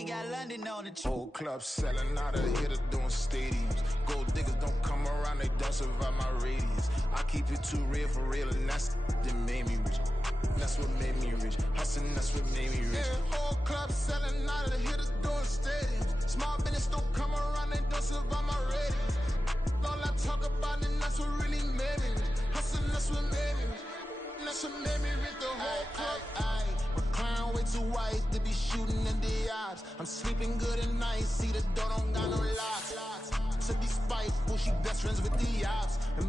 we got London on the Whole club selling out of hitter doing stadiums. Gold diggers don't come around, they don't survive my radius. I keep it too real for real, and that's that made me rich. That's what made me rich. Hustling, that's what made me rich. Yeah, whole club selling out of hitters doing stadiums. Small business don't come around, they don't survive my radius. All I talk about, and that's what really made me rich. Hustling, that's what made me rich. And that's what made me rich. The whole club. My crown way too white to be shooting in the odds. I'm sleeping good at night, see the door don't got no locks. To be spiteful, she best friends with the ops. And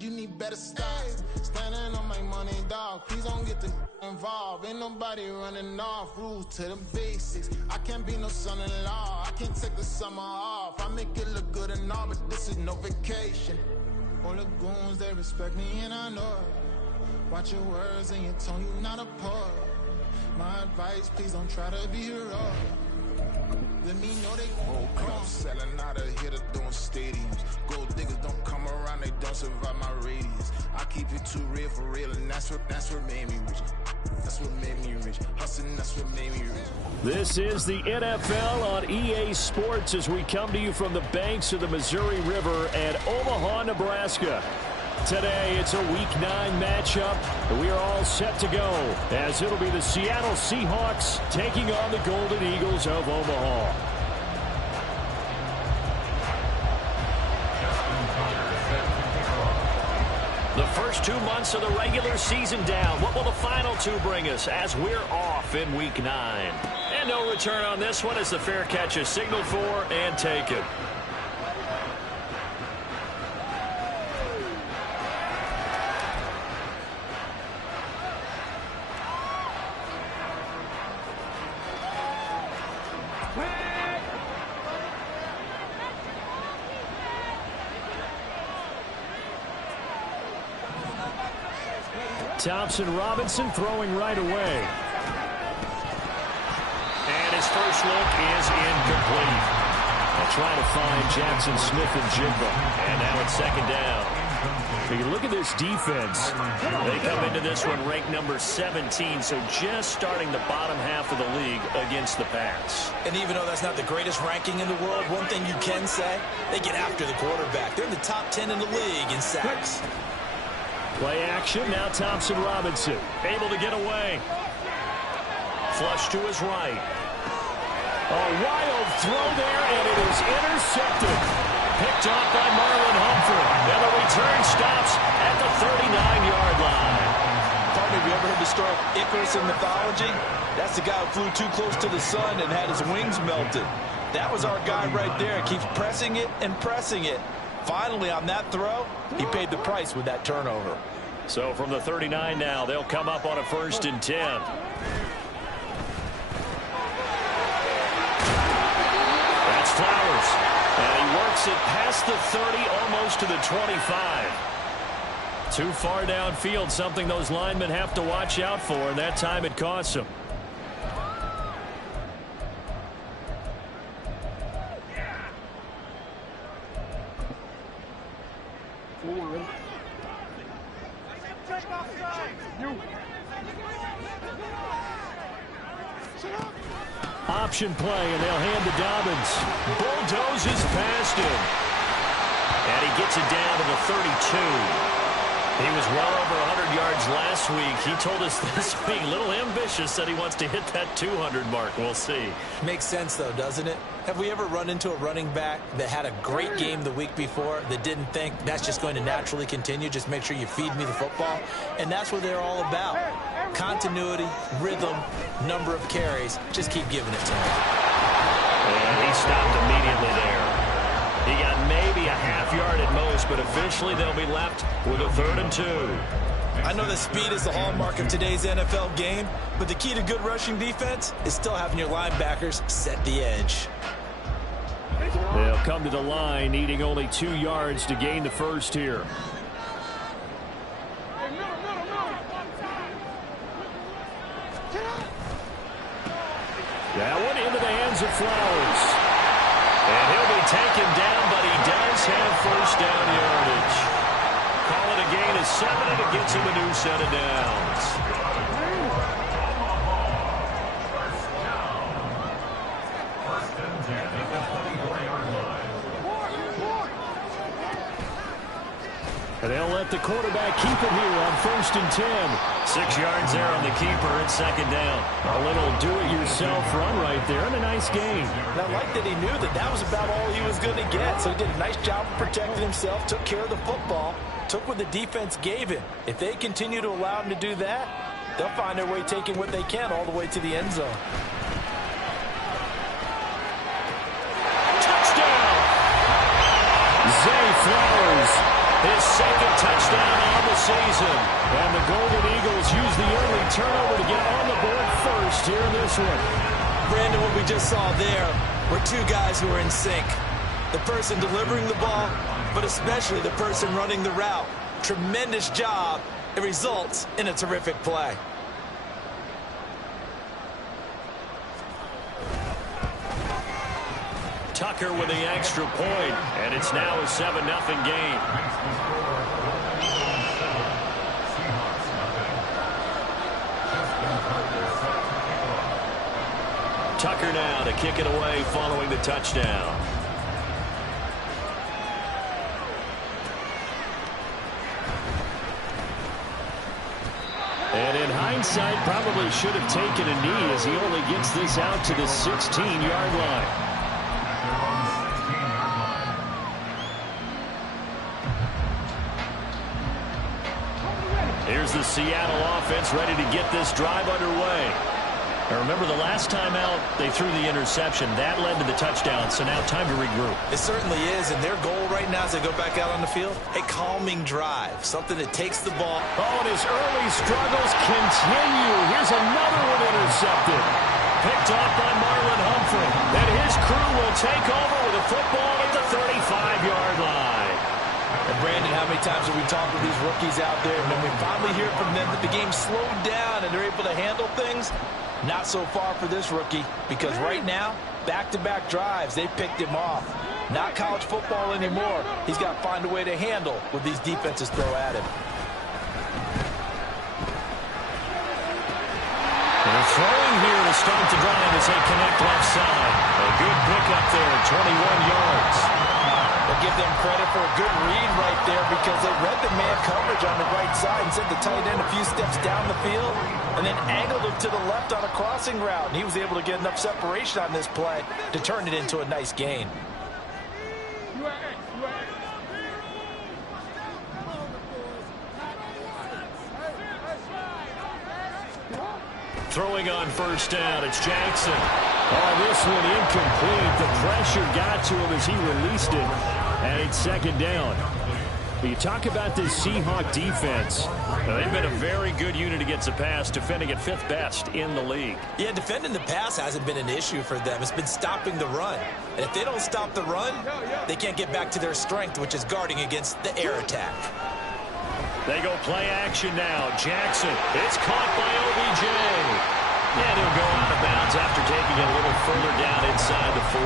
you need better stocks. Standing on my money, dog. Please don't get the involved. Ain't nobody running off. Rules to the basics. I can't be no son-in-law. I can't take the summer off. I make it look good and all, but this is no vacation. All the goons, they respect me and I know it. Watch your words and your tone, you not a poet. My advice, please don't try to be heroic. Let me know they whole club selling out of hitter doing stadiums. Gold diggers don't come around, they don't survive my radius. I keep it too real for real, and that's what made me rich. That's what made me rich. Hustling, that's what made me rich. This is the NFL on EA Sports as we come to you from the banks of the Missouri River at Omaha, Nebraska. Today, it's a Week 9 matchup. We are all set to go as it'll be the Seattle Seahawks taking on the Golden Eagles of Omaha. The first 2 months of the regular season down. What will the final 2 bring us as we're off in Week 9? And no return on this one as the fair catch is signaled for and taken. Thompson Robinson throwing right away. And his first look is incomplete. They'll try to find Jackson Smith and Jigba. And now it's second down. You look at this defense. They come into this one ranked number 17, so just starting the bottom half of the league against the pass. And even though that's not the greatest ranking in the world, one thing you can say, they get after the quarterback. They're in the top 10 in the league in sacks. Play action, now Thompson Robinson, able to get away. Flush to his right. A wild throw there, and it is intercepted. Picked off by Marlon Humphrey. And the return stops at the 39-yard line. Partner, have you ever heard the story of Icarus in mythology? That's the guy who flew too close to the sun and had his wings melted. That was our guy right there. Keeps pressing it and pressing it. Finally, on that throw, he paid the price with that turnover. So from the 39 now, they'll come up on a 1st and 10. That's Flowers. And he works it past the 30, almost to the 25. Too far downfield, something those linemen have to watch out for, and that time it costs them. Option play, and they'll hand to Dobbins. Bulldozes past him. And he gets it down to the 32. He was well over 100 yards last week. He told us this week, a little ambitious, said he wants to hit that 200 mark. We'll see. Makes sense, though, doesn't it? Have we ever run into a running back that had a great game the week before that didn't think that's just going to naturally continue? Just make sure you feed me the football. And that's what they're all about. Continuity, rhythm, number of carries. Just keep giving it to him. And he stopped immediately there. He got maybe a half yard at most, but officially they'll be left with a 3rd and 2. I know that speed is the hallmark of today's NFL game, but the key to good rushing defense is still having your linebackers set the edge. They'll come to the line, needing only 2 yards to gain the first here. That one into the hands of Flowers. And he'll be taken down, but he does have first down yardage. Call it a gain of 7, and it gets him a new set of downs. And they'll let the quarterback keep it here on 1st and 10. 6 yards there on the keeper at 2nd down. A little do-it-yourself run right there and a nice gain. And I like that he knew that that was about all he was going to get. So he did a nice job of protecting himself, took care of the football, took what the defense gave him. If they continue to allow him to do that, they'll find their way taking what they can all the way to the end zone. Touchdown! Zay Flowers, his 2nd touchdown on the season. And the Golden Eagles use the early turnover to get on the board first here in this one. Brandon, what we just saw there were two guys who were in sync. The person delivering the ball, but especially the person running the route. Tremendous job. It results in a terrific play. Tucker with the extra point, and it's now a 7-0 game. Tucker now to kick it away following the touchdown. And in hindsight, probably should have taken a knee as he only gets this out to the 16-yard line. Here's the Seattle offense ready to get this drive underway. Now remember, the last time out, they threw the interception. That led to the touchdown, so now time to regroup. It certainly is, and their goal right now as they go back out on the field, a calming drive, something that takes the ball. Oh, and his early struggles continue. Here's another one intercepted. Picked off by Marlon Humphrey. And his crew will take over with a football at the 35-yard line. And Brandon, how many times have we talked with these rookies out there, and when we finally hear from them that the game slowed down and they're able to handle things? Not so far for this rookie, because right now, back-to-back drives, they picked him off. Not college football anymore. He's got to find a way to handle what these defenses throw at him. They're throwing here to start the drive as they connect left side. A good pickup there, 21 yards. We'll give them credit for a good read right there because they read the man coverage on the right side and sent the tight end a few steps down the field and then angled him to the left on a crossing route. And he was able to get enough separation on this play to turn it into a nice gain. Throwing on 1st down, it's Jackson. Oh, this one incomplete. The pressure got to him as he released it, and it's 2nd down. You talk about this Seahawk defense. They've been a very good unit against the pass, defending at 5th best in the league. Yeah, defending the pass hasn't been an issue for them. It's been stopping the run. And if they don't stop the run, they can't get back to their strength, which is guarding against the air attack. They go play action now. Jackson, it's caught by OBJ. And he'll go out of bounds after taking it a little further down inside the 40.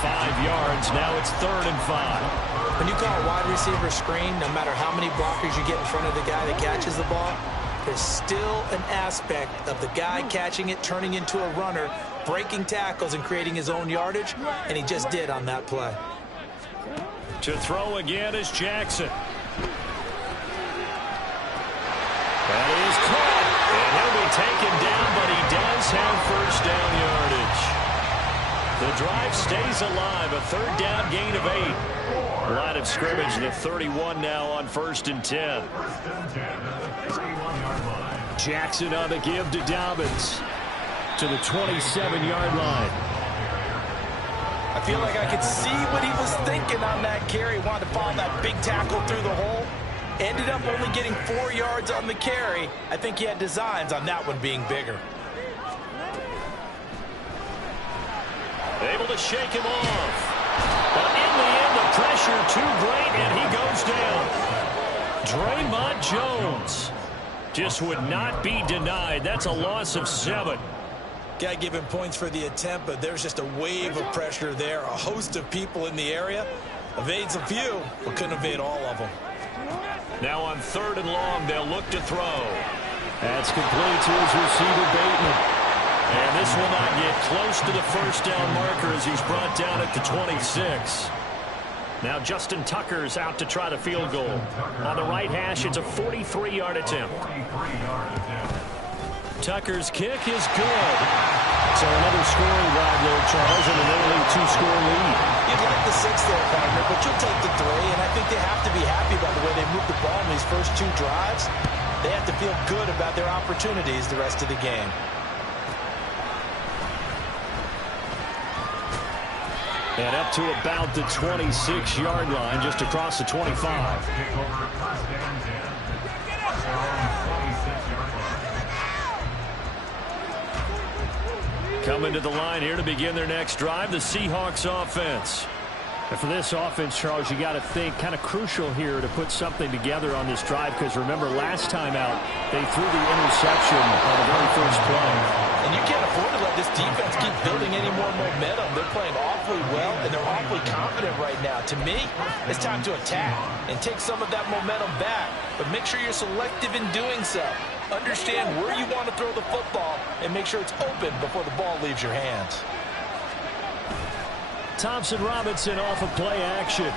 5 yards, now it's 3rd and 5. When you call a wide receiver screen, no matter how many blockers you get in front of the guy that catches the ball, there's still an aspect of the guy catching it, turning into a runner, breaking tackles and creating his own yardage, and he just did on that play. To throw again is Jackson. That is caught, and he'll be taken down, but he does have 1st down yardage. The drive stays alive, a 3rd down gain of 8. Line of scrimmage, the 31 now on 1st and 10. Jackson on the give to Dobbins to the 27-yard line. I feel like I could see what he was thinking on that carry. Wanted to follow that big tackle through the hole. Ended up only getting 4 yards on the carry. I think he had designs on that one being bigger. Able to shake him off. But in the end, the pressure too great, and he goes down. Draymond Jones just would not be denied. That's a loss of 7. Got to give him points for the attempt, but there's just a wave of pressure there. A host of people in the area. Evades a few, but couldn't evade all of them. Now on 3rd and long, they'll look to throw. That's complete to his receiver, Bateman. And this will not get close to the 1st down marker as he's brought down at the 26. Now Justin Tucker's out to try the field goal. On the right hash, it's a 43-yard attempt. Tucker's kick is good. So another scoring drive there, Charles, and an early 2-score lead. You'd like the 6 there, partner, but you'll take the 3, and I think they have to be happy about the way they moved the ball in these first 2 drives. They have to feel good about their opportunities the rest of the game. And up to about the 26-yard line, just across the 25. Coming to the line here to begin their next drive, the Seahawks offense. And for this offense, Charles, you got to think kind of crucial here to put something together on this drive, because remember last time out they threw the interception on the very first play. And you can't afford to let this defense keep building any more momentum. They're playing awfully well, and they're awfully confident right now. To me, it's time to attack and take some of that momentum back, but make sure you're selective in doing so. Understand where you want to throw the football and make sure it's open before the ball leaves your hands. Thompson Robinson off of play action.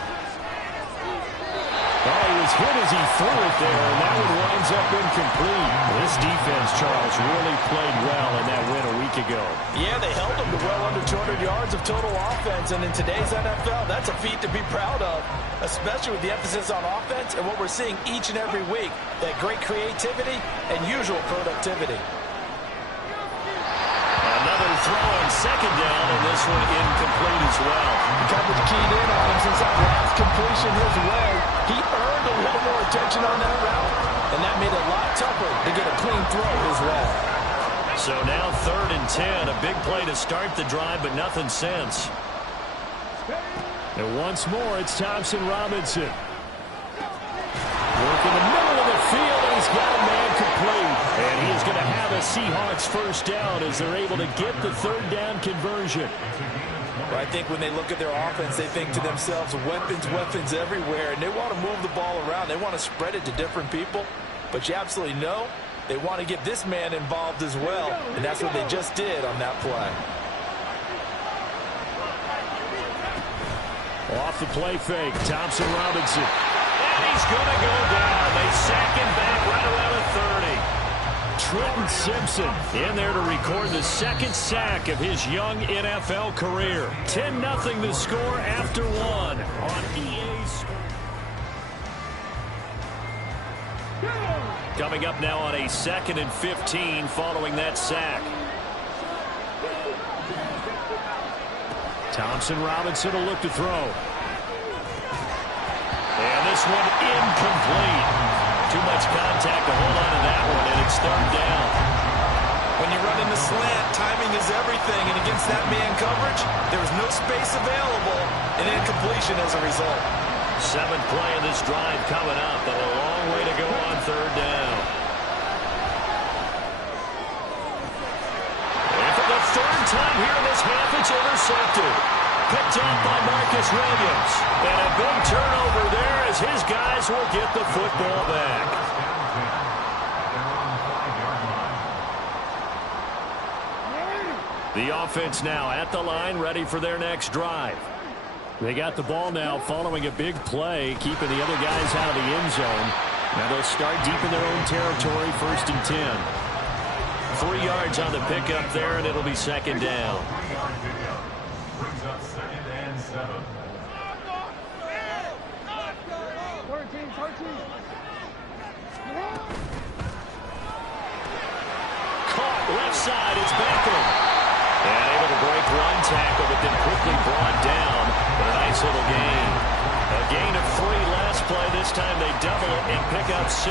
Oh, he was hit as he threw it there, and that one winds up incomplete. This defense, Charles, really played well in that win a week ago. Yeah, they held them to well under 200 yards of total offense, and in today's NFL, that's a feat to be proud of, especially with the emphasis on offense and what we're seeing each and every week, that great creativity and usual productivity. Another throw on second down, and this one incomplete as well. Coverage keyed in on him since that last completion his way. He earned a little more attention on that route, and that made it a lot tougher to get a clean throw his way. So now 3rd and 10, a big play to start the drive, but nothing since. And once more, it's Thompson Robinson. Work in the middle of the field, and he's got a man complete. And he is going to have a Seahawks first down as they're able to get the 3rd down conversion. Well, I think when they look at their offense, they think to themselves, weapons everywhere, and they want to move the ball around. They want to spread it to different people, but you absolutely know they want to get this man involved as well, and that's what they just did on that play. Off the play fake, Thompson Robinson. And he's going to go down. They sack him back right around the 30. Trenton Simpson in there to record the 2nd sack of his young NFL career. 10-0 the score after 1 on EA Sports. Coming up now on a 2nd and 15 following that sack. Thompson Robinson will look to throw. And this one incomplete. Too much contact to hold on to that one, and it's 3rd down. When you run in the slant, timing is everything, and against that man coverage, there was no space available, and incompletion as a result. 7th play of this drive coming up, but a long way to go on 3rd down. And for the 3rd time here in this half, it's intercepted. Picked off by Marcus Williams. And a big turnover there as his guys will get the football back. The offense now at the line, ready for their next drive. They got the ball now following a big play, keeping the other guys out of the end zone. Now they'll start deep in their own territory, 1st and 10. 3 yards on the pickup there, and it'll be 2nd down. Brings up 2nd and 7. Caught left side, it's Beckham. And able to break one tackle, but then quickly brought down. But a nice little gain. A gain of 3 last play. This time they double it and pick up 6.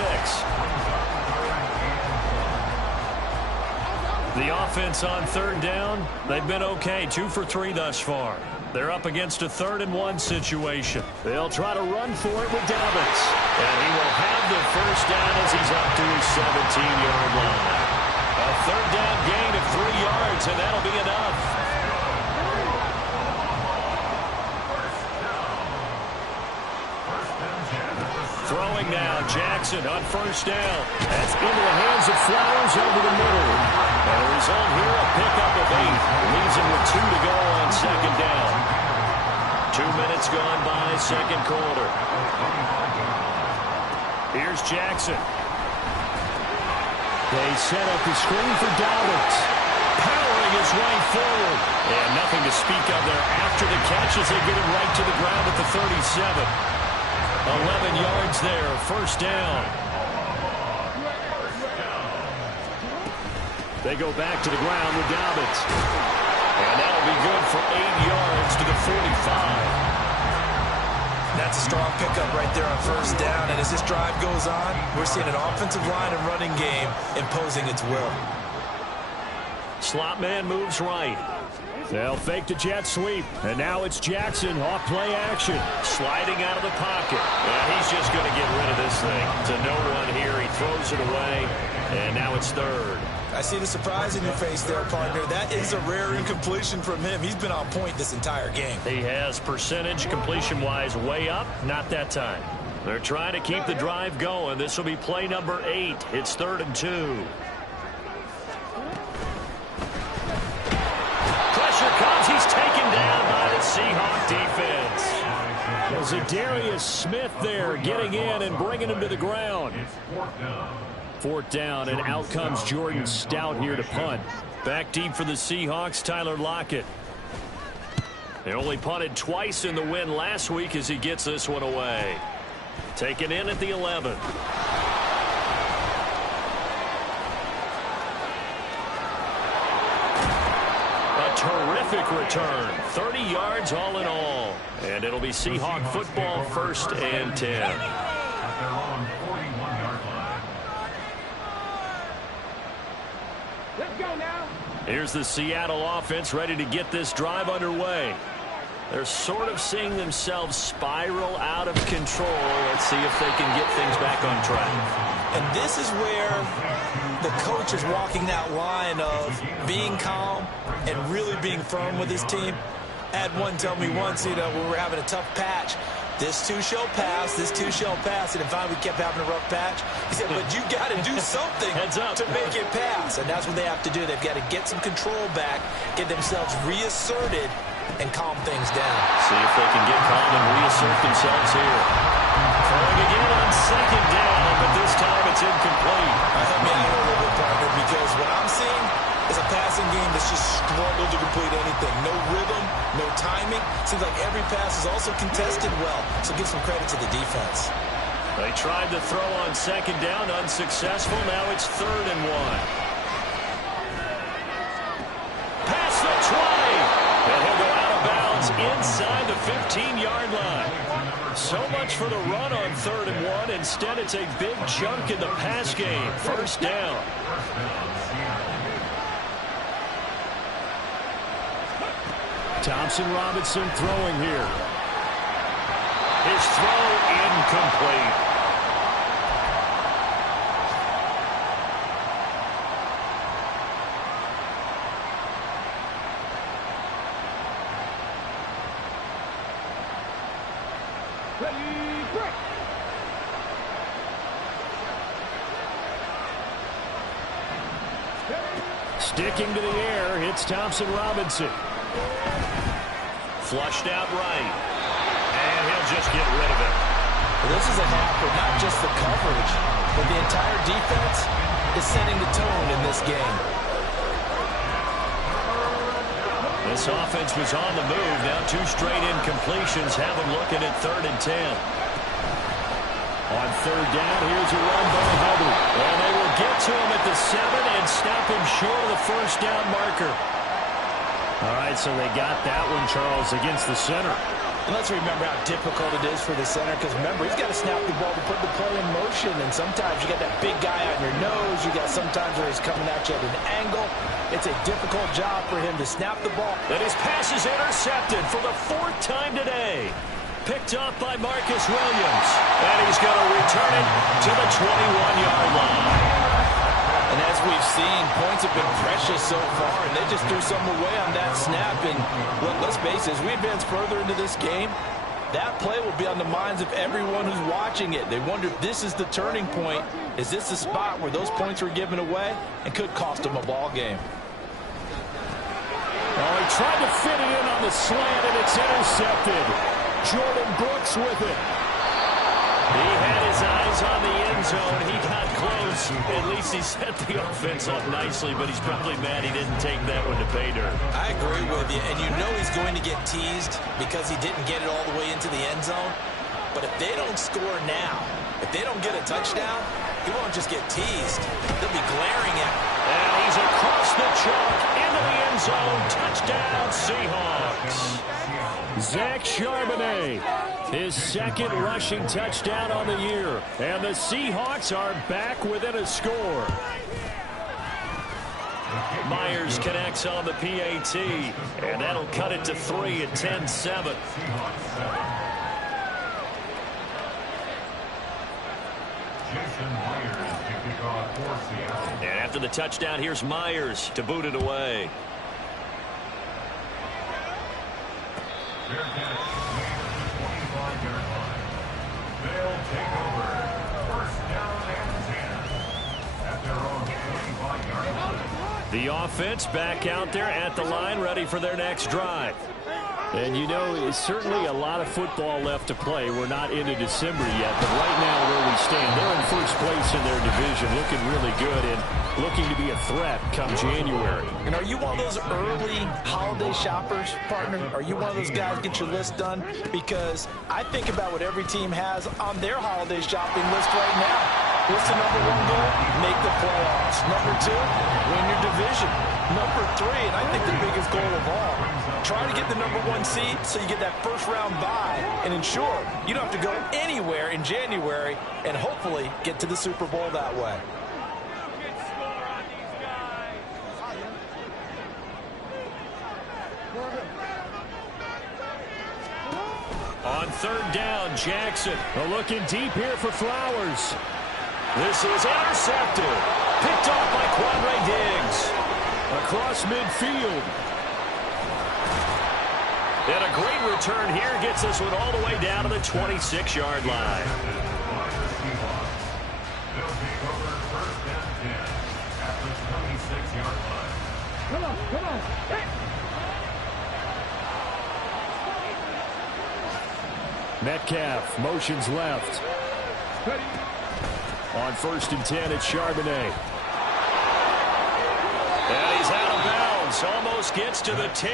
The offense on 3rd down, they've been okay. 2 for 3 thus far. They're up against a 3rd and 1 situation. They'll try to run for it with Dobbins. And he will have the first down as he's up to his 17-yard line. A 3rd down gain of 3 yards, and that'll be enough. Throwing now, Jackson on 1st down. That's into the hands of Flowers over the middle. And the result here, a pickup of 8. Leaves him with 2 to go on 2nd down. 2 minutes gone by, second quarter. Here's Jackson. They set up the screen for Dobbins. Powering his way forward. And nothing to speak of there after the catch as they get him right to the ground at the 37. 11 yards there, first down. They go back to the ground with Dobbins. And that'll be good for 8 yards to the 45. That's a strong pickup right there on first down. And as this drive goes on, we're seeing an offensive line and running game imposing its will. Slot man moves right. They'll fake the jet sweep. And now it's Jackson off play action. Sliding out of the pocket. And he's just going to get rid of this thing. To no one here. He throws it away. And now it's third. I see the surprise in your face there, partner. That is a rare incompletion from him. He's been on point this entire game. He has percentage completion-wise way up. Not that time. They're trying to keep the drive going. This will be play number 8. It's 3rd and 2. Pressure comes. He's taken down by the Seahawk defense. Zadarius Smith there getting in and bringing him to the ground. 4th down, and out comes Jordan Stout here to punt. Back deep for the Seahawks, Tyler Lockett. They only punted twice in the win last week as he gets this one away. Taken in at the 11. A terrific return. 30 yards all in all. And it'll be Seahawk football, 1st and 10. Here's the Seattle offense ready to get this drive underway. They're sort of seeing themselves spiral out of control. Let's see if they can get things back on track. And this is where the coach is walking that line of being calm and really being firm with his team. I had one tell me once, when we were having a tough patch, this too shall pass, this too shall pass. And if we kept having a rough patch, he said, but you got to do something to make it pass. And that's what they have to do. They've got to get some control back, get themselves reasserted, and calm things down. See if they can get calm and reassert themselves here. Throwing again on 2nd down, but this time it's incomplete. Help me out here a little bit, partner, because what I'm seeing is a passing game that's just struggled to complete anything. No rhythm, no timing. Seems like every pass is also contested well, so give some credit to the defense. They tried to throw on 2nd down, unsuccessful. Now it's 3rd and 1. Pass the 20. And he'll go out of bounds inside the 15-yard line. So much for the run on 3rd and 1. Instead, it's a big chunk in the pass game. 1st down. Thompson Robinson throwing here. His throw incomplete. Sticking to the air, it's Thompson Robinson. Flushed out right. And he'll just get rid of it. Well, this is a half where not just the coverage, but the entire defense is setting the tone in this game. This offense was on the move. Now 2 straight incompletions have them looking at 3rd and 10. On 3rd down, here's a run by Hubbard. And they will get to him at the 7 and snap him short of the 1st down marker. All right, so they got that one, Charles, against the center. And let's remember how difficult it is for the center, because remember, he's got to snap the ball to put the play in motion, and sometimes you got that big guy on your nose. You got sometimes where he's coming at you at an angle. It's a difficult job for him to snap the ball. And his pass is intercepted for the 4th time today. Picked up by Marcus Williams. And he's going to return it to the 21-yard line. And as we've seen, points have been precious so far, and they just threw some away on that snap. And look, let's face it, as we advance further into this game, that play will be on the minds of everyone who's watching it. They wonder if this is the turning point. Is this the spot where those points were given away and could cost them a ball game? Oh, he tried to fit it in on the slant, and it's intercepted. Jordan Brooks with it. He had his eyes on the end zone. He got close. At least he set the offense up nicely, but he's probably mad he didn't take that one to pay dirt. I agree with you, and you know he's going to get teased because he didn't get it all the way into the end zone. But if they don't score now, if they don't get a touchdown, he won't just get teased. They'll be glaring at him. And he's across the chalk into the end zone. Touchdown, Seahawks. Zach Charbonnet, his second rushing touchdown on the year. And the Seahawks are back within a score. Myers connects on the PAT, and that'll cut it to 3 at 10-7. And after the touchdown, here's Myers to boot it away. They'll take over. First down and 10 at their own 25-yard line. The offense back out there at the line, ready for their next drive. And you know, it's certainly a lot of football left to play. We're not into December yet, but right now where we stand, they're in first place in their division, looking really good and looking to be a threat come January. And are you one of those early holiday shoppers, partner? Are you one of those guys get your list done? Because I think about what every team has on their holiday shopping list right now. What's the number one goal? Make the playoffs. Number two, win your division. Number three, and I think the biggest goal of all, try to get the number one seed so you get that first round bye and ensure you don't have to go anywhere in January and hopefully get to the Super Bowl that way. On third down, Jackson looking deep here for Flowers. This is intercepted. Picked off by Quandre Diggs. Across midfield. And a great return here gets this one all the way down to the 26-yard line. They'll take over first and 10 at the 26-yard line. Come on. Hey. Metcalf motions left. On first and 10, it's Charbonnet. And he's out of bounds. Almost gets to the 10.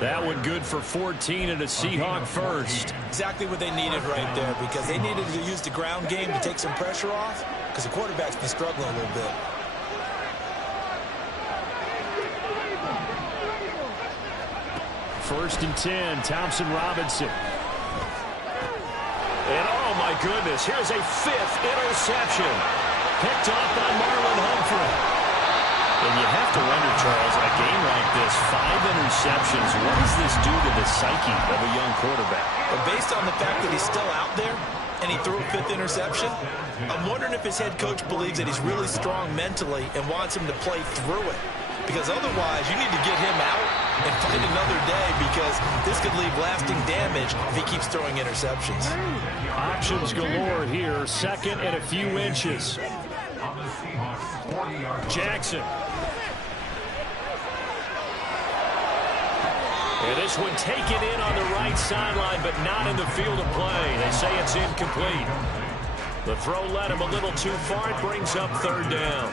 That one good for 14 and a Seahawk first. Exactly what they needed right there, because they needed to use the ground game to take some pressure off, because the quarterback's been struggling a little bit. First and 10, Thompson Robinson. And oh my goodness, here's a fifth interception. Picked off by Marlon Humphrey. And you have to wonder, Charles, in a game like this, 5 interceptions, what does this do to the psyche of a young quarterback? But based on the fact that he's still out there and he threw a 5th interception, I'm wondering if his head coach believes that he's really strong mentally and wants him to play through it. Because otherwise, you need to get him out and find another day, because this could leave lasting damage if he keeps throwing interceptions. Options galore here, second and a few inches. Jackson. And this one taken in on the right sideline, but not in the field of play. They say it's incomplete. The throw led him a little too far. It brings up third down.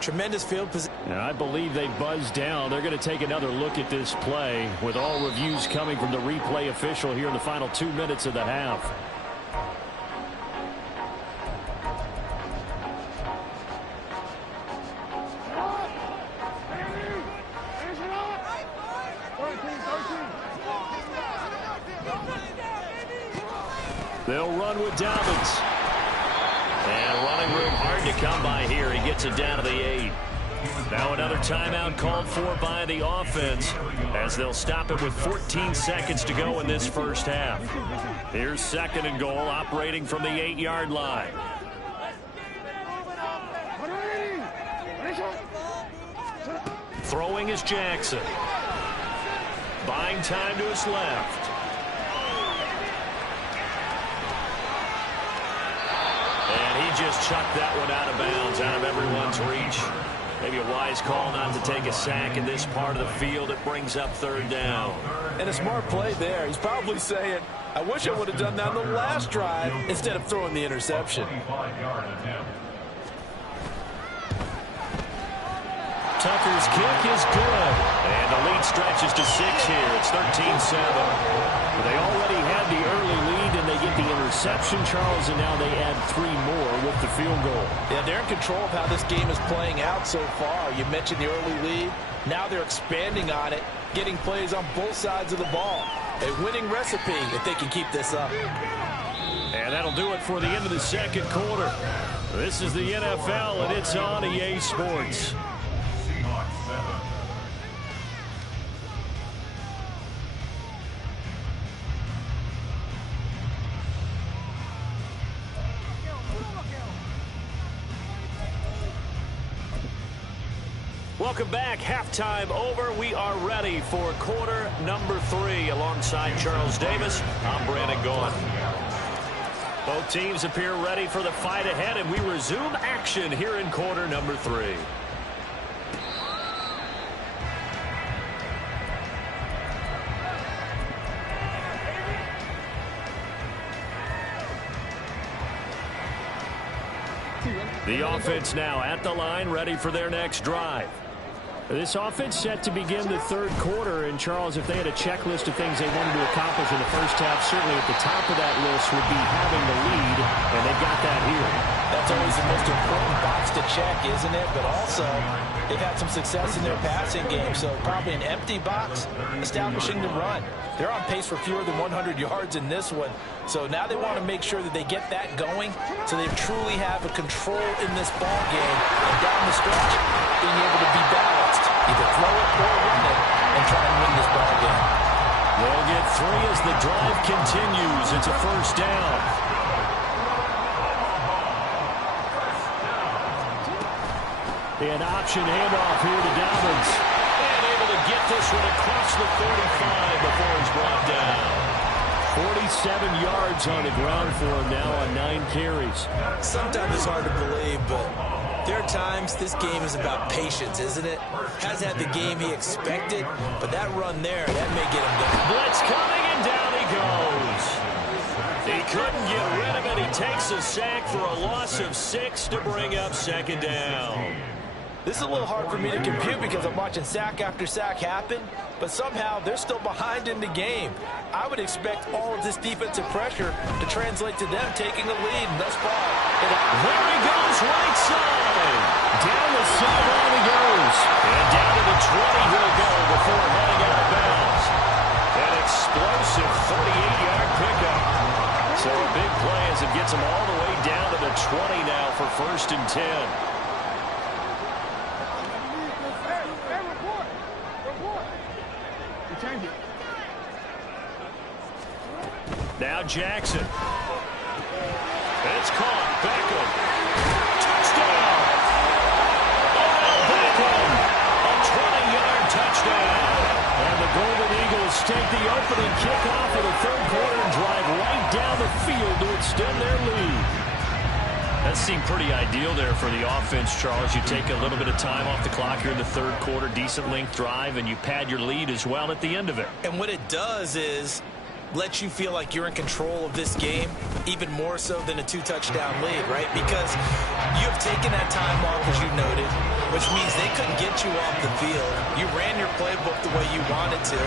Tremendous field position. And I believe they buzzed down. They're going to take another look at this play, with all reviews coming from the replay official here in the final 2 minutes of the half. They'll run with Dobbins. And running room hard to come by here. He gets it down to the 8. Now another timeout called for by the offense, as they'll stop it with 14 seconds to go in this first half. Here's second and goal, operating from the 8-yard line. Throwing is Jackson. Buying time to his left. And he just chucked that one out of bounds, out of everyone's reach. Maybe a wise call not to take a sack in this part of the field. It brings up third down. And a smart play there. He's probably saying, I wish I would have done that on the last drive instead of throwing the interception. 25-yard attempt. Tucker's kick is good. And the lead stretches to 6 here. It's 13-7. They already had the early lead, and they get the interception, Charles, and now they add 3 more with the field goal. Yeah, they're in control of how this game is playing out so far. You mentioned the early lead. Now they're expanding on it, getting plays on both sides of the ball. A winning recipe if they can keep this up. And that'll do it for the end of the second quarter. This is the NFL, and it's on EA Sports. Seahawks 7. Welcome back. Halftime over. We are ready for quarter number 3 alongside Charles Davis. I'm Brandon Gaughan. Both teams appear ready for the fight ahead, and we resume action here in quarter number 3. The offense now at the line, ready for their next drive. This offense set to begin the third quarter, and Charles, if they had a checklist of things they wanted to accomplish in the first half, certainly at the top of that list would be having the lead, and they've got that here. That's always the most important box to check, isn't it? But also, they've had some success in their passing game, so probably an empty box, establishing the run. They're on pace for fewer than 100 yards in this one, so now they want to make sure that they get that going so they truly have a control in this ball game, and down the stretch, being able to be balanced, either throw it or run it, and try and win this ball game. They'll get 3 as the drive continues. It's a first down. An option handoff here to Dobbins. And able to get this one across the 45 before he's brought down. 47 yards on the ground for him now on 9 carries. Sometimes it's hard to believe, but there are times this game is about patience, isn't it? Hasn't had the game he expected, but that run there, that may get him down. Blitz coming, and down he goes. He couldn't get rid of it. He takes a sack for a loss of 6 to bring up second down. This is a little hard for me to compute because I'm watching sack after sack happen, but somehow they're still behind in the game. I would expect all of this defensive pressure to translate to them taking the lead, and thus far, there he goes, right side. Down the sideline he goes. And down to the 20 he'll go before heading out of bounds. An explosive 38-yard pickup. So a big play as it gets him all the way down to the 20 now for 1st and 10. Now Jackson. It's caught. Beckham. Touchdown. Odell Beckham. A 20-yard touchdown. And the Golden Eagles take the opening kickoff of the third quarter and drive right down the field to extend their lead. That seemed pretty ideal there for the offense, Charles. You take a little bit of time off the clock here in the third quarter, decent length drive, and you pad your lead as well at the end of it. And what it does is let you feel like you're in control of this game, even more so than a 2-touchdown lead, right? Because you have taken that time off, as you noted, which means they couldn't get you off the field. You ran your playbook the way you wanted to,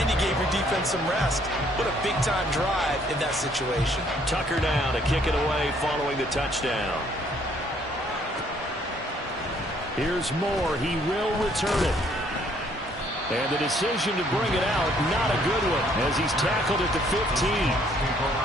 and you gave your defense some rest. What a big-time drive in that situation. Tucker now to kick it away following the touchdown. Here's Moore. He will return it. And the decision to bring it out, not a good one, as he's tackled at the 15.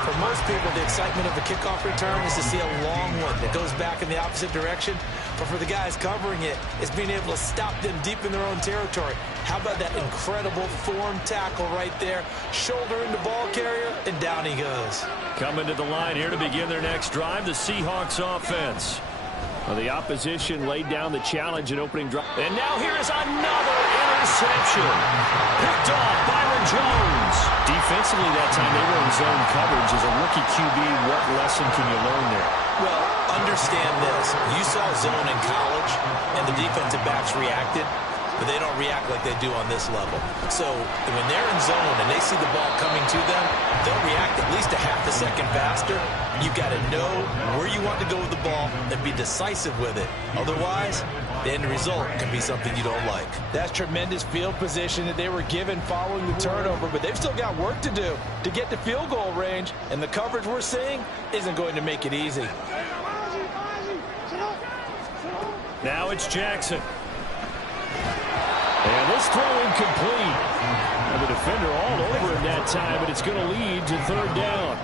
For most people, the excitement of a kickoff return is to see a long one that goes back in the opposite direction. But for the guys covering it, it's being able to stop them deep in their own territory. How about that incredible form tackle right there? Shoulder in the ball carrier, and down he goes. Coming to the line here to begin their next drive, the Seahawks offense. Well, the opposition laid down the challenge in opening drive. And now here is another interception. Picked off Byron Jones. Defensively that time they were in zone coverage. As a rookie QB, what lesson can you learn there? Well, understand this. You saw zone in college, and the defensive backs reacted, but they don't react like they do on this level. So when they're in zone and they see the ball coming to them, they'll react at least a half a second faster. You've got to know where you want to go with the ball and be decisive with it. Otherwise, the end result can be something you don't like. That's tremendous field position that they were given following the turnover, but they've still got work to do to get to field goal range, and the coverage we're seeing isn't going to make it easy. Now it's Jackson. And this throw incomplete. And the defender all over him that time, but it's going to lead to third down.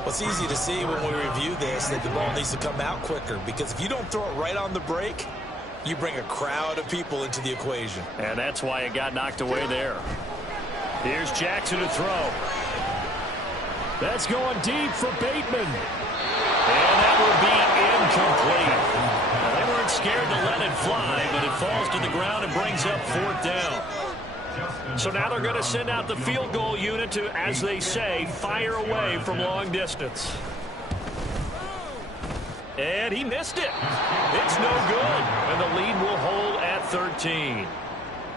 Well, it's easy to see when we review this that the ball needs to come out quicker, because if you don't throw it right on the break, you bring a crowd of people into the equation. And that's why it got knocked away there. Here's Jackson to throw. That's going deep for Bateman. And that will be incomplete. Now, they weren't scared to let it fly, but it falls to the ground and brings up fourth down. So now they're going to send out the field goal unit to, as they say, fire away from long distance. And he missed it. It's no good. And the lead will hold at 13.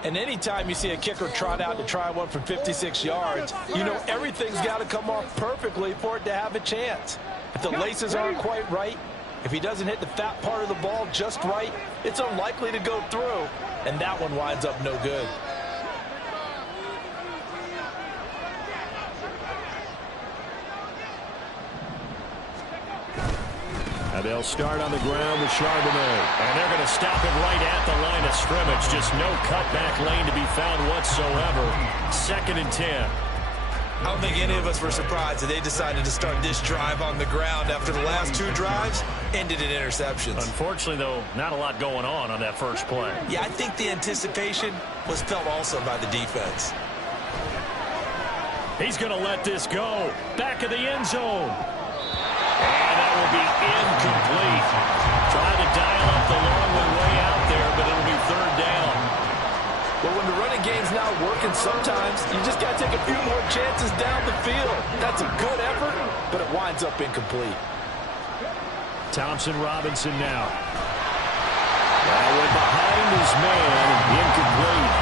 And anytime you see a kicker trot out to try one from 56 yards, you know everything's got to come off perfectly for it to have a chance. If the laces aren't quite right, if he doesn't hit the fat part of the ball just right, it's unlikely to go through, and that one winds up no good. Now they'll start on the ground with Charbonnet. And they're going to stop it right at the line of scrimmage. Just no cutback lane to be found whatsoever. 2nd and 10. I don't think any of us were surprised that they decided to start this drive on the ground after the last 2 drives ended in interceptions. Unfortunately, though, not a lot going on that first play. Yeah, I think the anticipation was felt also by the defense. He's going to let this go. Back of the end zone. And that will be incomplete. Trying to dial up the long one way out there, but it'll be third down. Well, when the running game's not working, sometimes you just got to take a few more chances down the field. That's a good effort, but it winds up incomplete. Thompson Robinson now. That went behind his man, incomplete.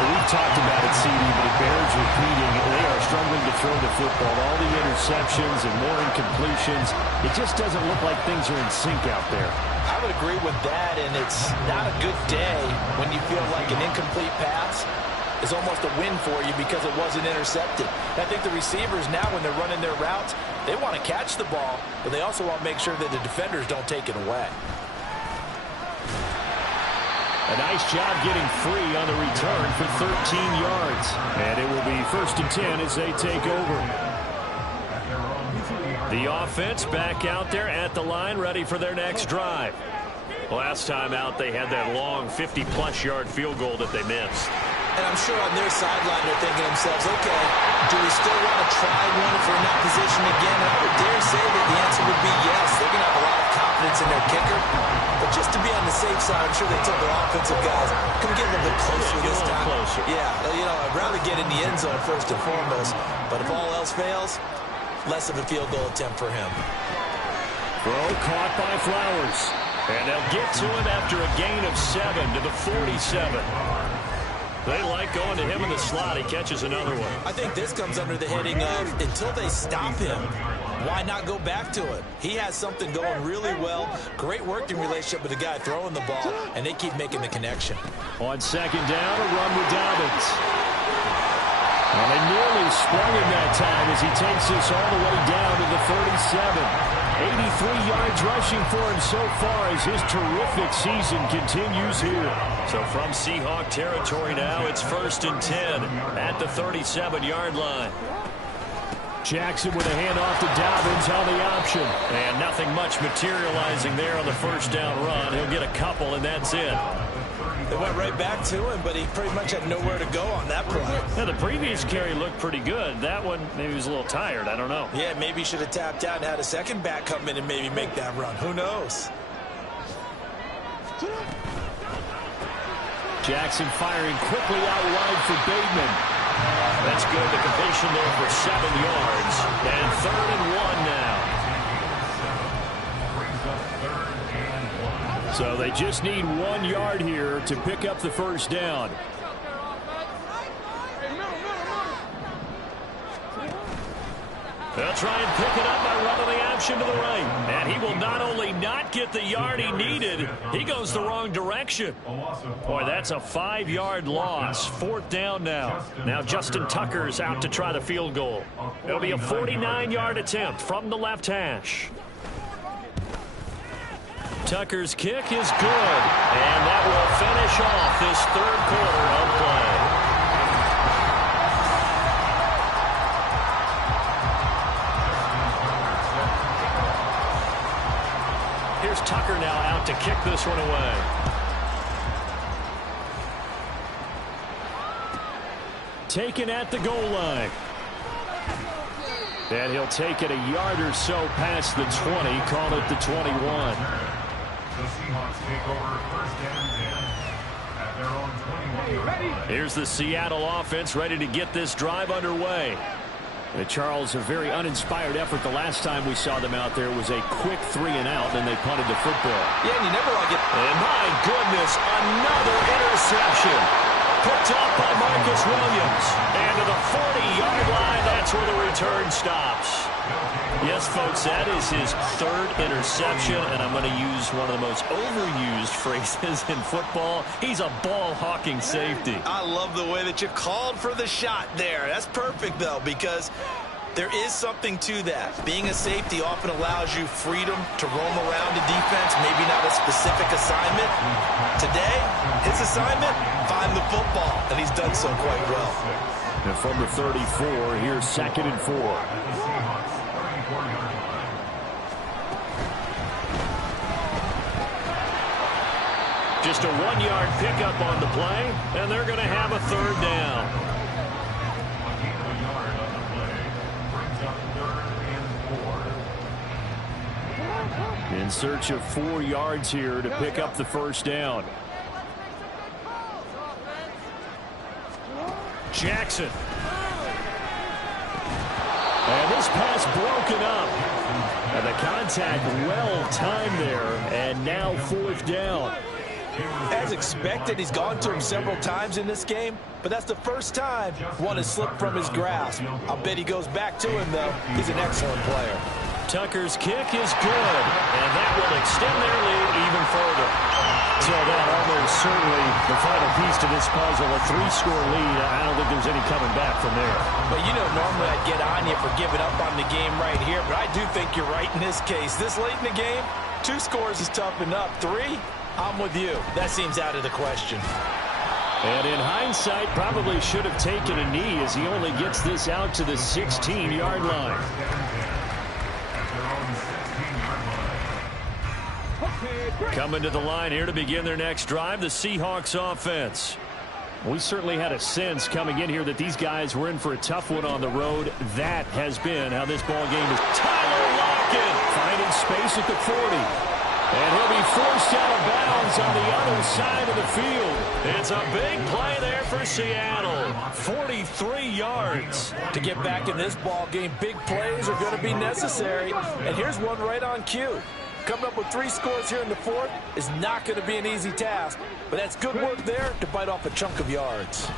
Well, we've talked about it, CD, but it bears repeating. They are struggling to throw the football. All the interceptions and more incompletions. It just doesn't look like things are in sync out there. I would agree with that, and it's not a good day when you feel like an incomplete pass is almost a win for you because it wasn't intercepted. I think the receivers now, when they're running their routes, they want to catch the ball, but they also want to make sure that the defenders don't take it away. A nice job getting free on the return for 13 yards. And it will be 1st and 10 as they take over. The offense back out there at the line, ready for their next drive. Last time out, they had that long 50-plus yard field goal that they missed. And I'm sure on their sideline they're thinking to themselves, okay, do we still want to try one if we're in that position again? And I would dare say that the answer would be yes. They're going to have a lot of confidence in their kicker. But just to be on the safe side, I'm sure they told their offensive guys, can we get a little bit closer this time? Closer. Yeah, you know, I'd rather get in the end zone first and foremost. But if all else fails, less of a field goal attempt for him. Throw caught by Flowers. And they'll get to him after a gain of 7 to the 47. They like going to him in the slot. He catches another one. I think this comes under the heading of, until they stop him, why not go back to it? He has something going really well. Great working relationship with the guy throwing the ball, and they keep making the connection. On 2nd down, a run with Dobbins. And they nearly sprung him that time as he takes this all the way down to the 37. 83 yards rushing for him so far as his terrific season continues here. So from Seahawk territory now, it's 1st and 10 at the 37-yard line. Jackson with a handoff to Dobbins on the option. And nothing much materializing there on the 1st down run. He'll get a couple, and that's it. They went right back to him, but he pretty much had nowhere to go on that play. Now, the previous carry looked pretty good. That one, maybe he was a little tired. I don't know. Yeah, maybe he should have tapped out and had a second back come in and maybe make that run. Who knows? Jackson firing quickly out wide for Bateman. That's good. The completion there for 7 yards. And 3rd and 1 now. So they just need 1 yard here to pick up the first down. They'll try and pick it up by running the option to the right. And he will not only not get the yard he needed, he goes the wrong direction. Boy, that's a 5-yard loss. 4th down now. Now Justin Tucker's out to try the field goal. It'll be a 49-yard attempt from the left hash. Tucker's kick is good. And that will finish off this 3rd quarter of play. Here's Tucker now out to kick this one away. Taken at the goal line. And he'll take it a yard or so past the 20. Call it the 21. The Seahawks take over 1st and 10 at their own 21-yard line. Here's the Seattle offense ready to get this drive underway. Charles, a very uninspired effort. The last time we saw them out there was a quick 3 and out, and they punted the football. Yeah, and you never want to get... And my goodness, another interception. Picked up by Marcus Williams. And to the 40-yard line, that's where the return stops. Yes, folks, that is his 3rd interception, and I'm going to use one of the most overused phrases in football. He's a ball-hawking safety. I love the way that you called for the shot there. That's perfect, though, because there is something to that. Being a safety often allows you freedom to roam around the defense, maybe not a specific assignment. Today, his assignment, find the football, and he's done so quite well. And from the 34, here's 2nd and 4. Just a 1-yard pickup on the play, and they're going to have a 3rd down. In search of 4 yards here to pick up the first down. Jackson. And this pass broken up. And the contact well timed there. And now 4th down. As expected, he's gone to him several times in this game, but that's the first time one has slipped from his grasp. I'll bet he goes back to him, though. He's an excellent player. Tucker's kick is good, and that will extend their lead even further. So that almost certainly the final piece to this puzzle, a 3-score lead. I don't think there's any coming back from there. But, you know, normally I'd get on you for giving up on the game right here, but I do think you're right in this case. This late in the game, 2 scores is tough enough. 3, I'm with you. That seems out of the question. And in hindsight, probably should have taken a knee as he only gets this out to the 16-yard line. Coming to the line here to begin their next drive, the Seahawks offense. We certainly had a sense coming in here that these guys were in for a tough one on the road. That has been how this ball game is. Tyler Lockett finding space at the 40. And he'll be forced out of bounds on the other side of the field. It's a big play there for Seattle. 43 yards. To get back in this ball game, big plays are going to be necessary. And here's one right on cue. Coming up with 3 scores here in the 4th is not going to be an easy task. But that's good work there to bite off a chunk of yards.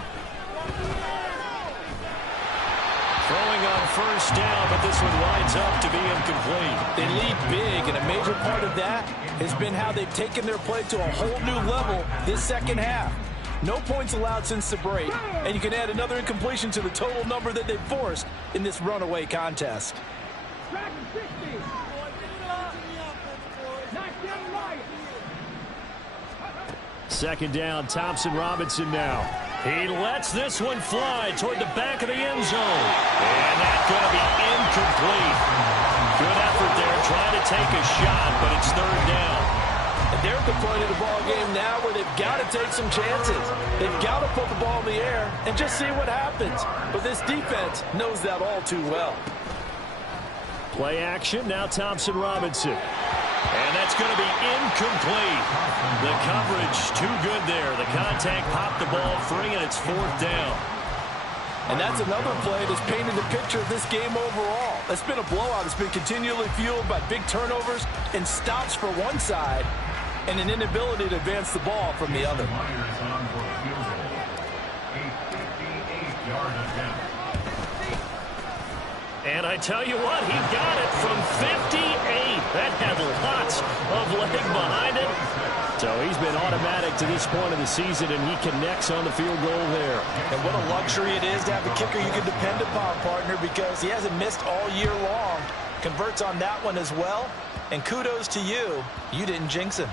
Throwing on first down, but this one winds up to be incomplete. They lead big, and a major part of that has been how they've taken their play to a whole new level this second half. No points allowed since the break, and you can add another incompletion to the total number that they've forced in this runaway contest. Second down, Thompson-Robinson now. He lets this one fly toward the back of the end zone. And that's going to be incomplete. Good effort there, trying to take a shot, but it's 3rd down. And they're at the point of the ball game now where they've got to take some chances. They've got to put the ball in the air and just see what happens. But this defense knows that all too well. Play action, now Thompson-Robinson. And that's going to be incomplete. The coverage too good there. The contact popped the ball free, and it's 4th down. And that's another play that's painted the picture of this game overall. It's been a blowout. It's been continually fueled by big turnovers and stops for one side and an inability to advance the ball from the other. Myers on for a field goal. A 58-yard attempt. And I tell you what, he got it from 58. That had lots of leg behind it. So he's been automatic to this point of the season, and he connects on the field goal there. And what a luxury it is to have a kicker you can depend upon, partner, because he hasn't missed all year long. Converts on that one as well. And kudos to you. You didn't jinx him.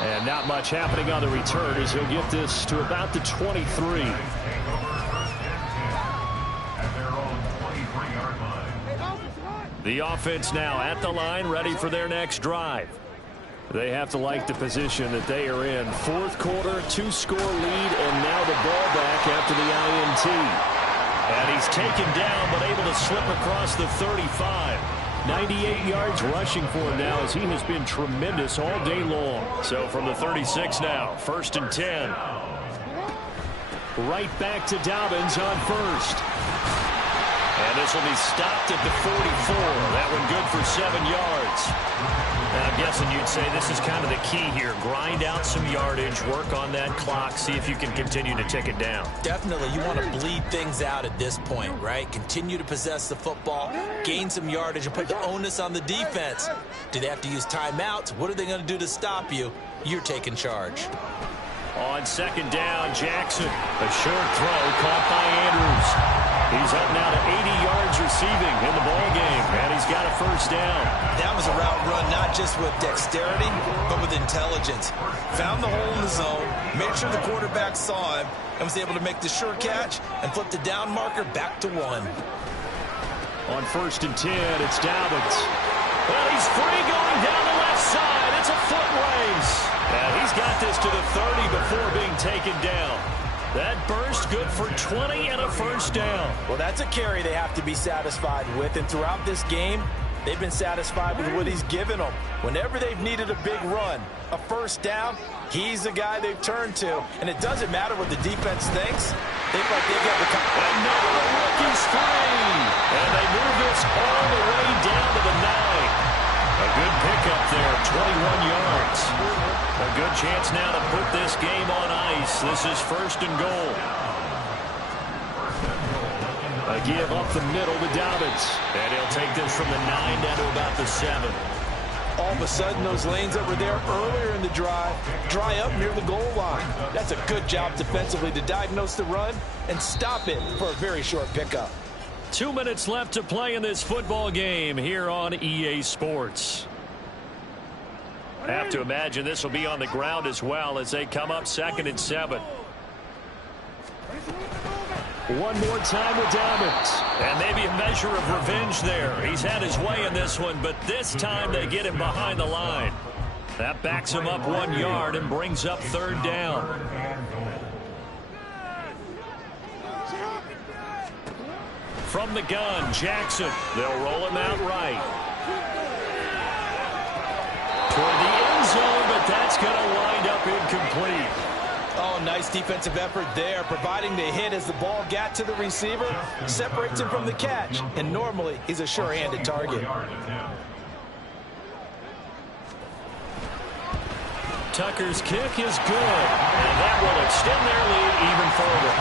And not much happening on the return as he'll get this to about the 23. The offense now at the line, ready for their next drive. They have to like the position that they are in. 4th quarter, 2-score lead, and now the ball back after the INT. And he's taken down, but able to slip across the 35. 98 yards rushing for him now, as he has been tremendous all day long. So from the 36 now, 1st and 10. Right back to Dobbins on 1st. And this will be stopped at the 44. That one good for 7 yards. And I'm guessing you'd say this is kind of the key here. Grind out some yardage, work on that clock, see if you can continue to tick it down. Definitely, you want to bleed things out at this point, right? Continue to possess the football, gain some yardage, and put the onus on the defense. Do they have to use timeouts? What are they going to do to stop you? You're taking charge. On 2nd down, Jackson. A short throw caught by Andrews. He's up now to 80 yards receiving in the ball game, and he's got a 1st down. That was a route run not just with dexterity, but with intelligence. Found the hole in the zone, made sure the quarterback saw him, and was able to make the sure catch and flip the down marker back to 1. On 1st and 10, it's Dobbins. Well, he's free going down the left side. It's a foot race. And he's got this to the 30 before being taken down. That burst good for 20 and a 1st down. Well, that's a carry they have to be satisfied with. And throughout this game, they've been satisfied with what he's given them. Whenever they've needed a big run, a 1st down, he's the guy they've turned to. And it doesn't matter what the defense thinks. They feel like they've got the... And now the rookie's free. And they move this all the way down to the 9. A good pickup there, 21 yards. A good chance now to put this game on ice. This is 1st and goal. A give up the middle to Dobbins. And he'll take this from the 9 down to about the 7. All of a sudden, those lanes that were there earlier in the drive dry up near the goal line. That's a good job defensively to diagnose the run and stop it for a very short pickup. 2 minutes left to play in this football game here on EA Sports. Have to imagine this will be on the ground as well as they come up 2nd and 7. One more time with Dobbins. And maybe a measure of revenge there. He's had his way in this one, but this time they get him behind the line. That backs him up 1 yard and brings up 3rd down. From the gun, Jackson. They'll roll him out right. Toward the end zone, but that's going to wind up incomplete. Oh, nice defensive effort there, providing the hit as the ball got to the receiver, separates him from the catch, and normally he's a sure-handed target. Tucker's kick is good, and that will extend their lead even further.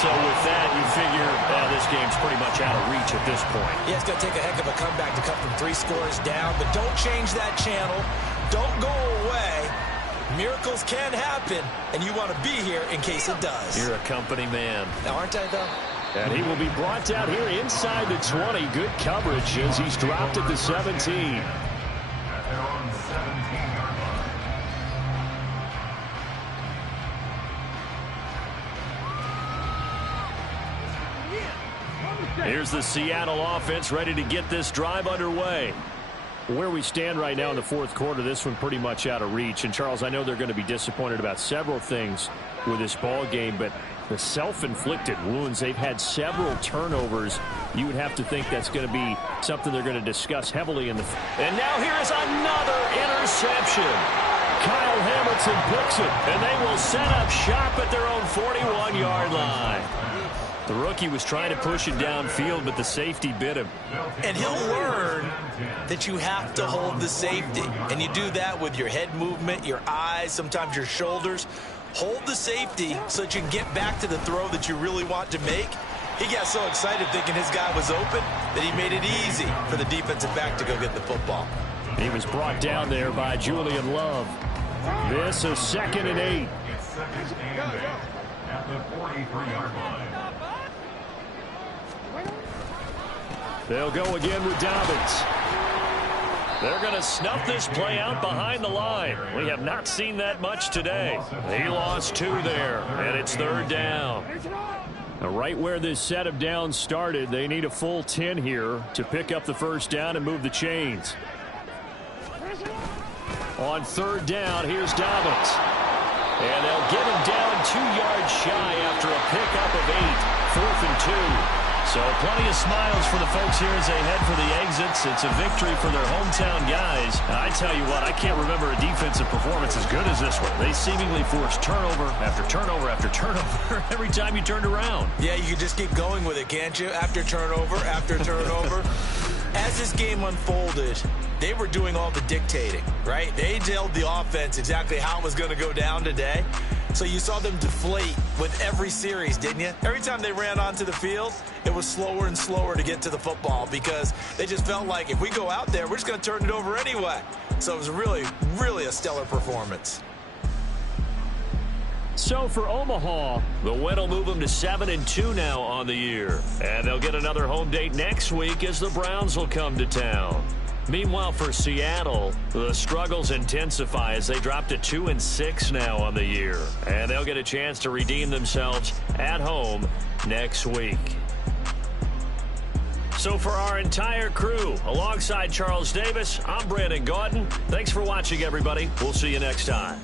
So with that, you figure this game's pretty much out of reach at this point. Yeah, it's going to take a heck of a comeback to come from 3 scores down, but don't change that channel. Don't go away. Miracles can happen, and you want to be here in case it does. You're a company man. Aren't I, though? And he will be brought down here inside the 20. Good coverage as he's dropped at the 17. At their own 17-yard line. Here's the Seattle offense ready to get this drive underway. Where we stand right now in the 4th quarter, this one pretty much out of reach. And, Charles, I know they're going to be disappointed about several things with this ball game, but the self-inflicted wounds, they've had several turnovers. You would have to think that's going to be Something they're going to discuss heavily in the... And now here is another interception. Kyle Hamilton picks it, and they will set up shop at their own 41-yard line. The rookie was trying to push it downfield, but the safety bit him. And he'll learn that you have to hold the safety. And you do that with your head movement, your eyes, sometimes your shoulders. Hold the safety so that you can get back to the throw that you really want to make. He got so excited thinking his guy was open that he made it easy for the defensive back to go get the football. He was brought down there by Julian Love. This is 2nd and 8. It's 2nd and 8 at the 43-yard line. They'll go again with Dobbins. They're going to snuff this play out behind the line. We have not seen that much today. He lost 2 there, and it's 3rd down. Now, right where this set of downs started, they need a full 10 here to pick up the 1st down and move the chains. On 3rd down, here's Dobbins. And they'll get him down 2 yards shy after a pickup of 8. 4th and 2. So plenty of smiles for the folks here as they head for the exits. It's a victory for their hometown guys. And I tell you what, I can't remember a defensive performance as good as this one. They seemingly forced turnover after turnover after turnover every time you turned around. Yeah, you can just keep going with it, can't you? After turnover, after turnover. As this game unfolded, they were doing all the dictating, right? They told the offense exactly how it was going to go down today. So you saw them deflate with every series, didn't you? Every time they ran onto the field, it was slower and slower to get to the football because they just felt like if we go out there, we're just going to turn it over anyway. So it was really, really a stellar performance. So for Omaha, the win will move them to 7-2 now on the year. And they'll get another home date next week as the Browns will come to town. Meanwhile, for Seattle, the struggles intensify as they drop to 2-6 now on the year. And they'll get a chance to redeem themselves at home next week. So for our entire crew, alongside Charles Davis, I'm Brandon Gaudin. Thanks for watching, everybody. We'll see you next time.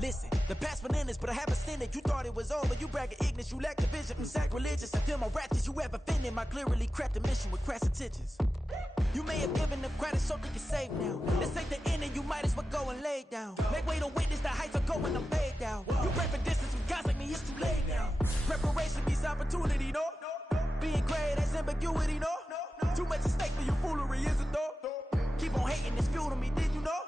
Listen, the past bananas, but I haven't seen it. You thought it was over, you bragging ignorance, you lack the vision from sacrilegious. I feel my ratchets, you have offended my clearly crafted mission with crass intentions. You may have given them credit so they can save now. This ain't the end and you might as well go and lay down. Make way to witness the heights are going, I'm paid down. You pray for distance with guys like me, it's too late now. Preparation means opportunity, no? Being great has ambiguity, no? Too much at stake for your foolery, is it though? Keep on hating, it's fuel to me, did you know?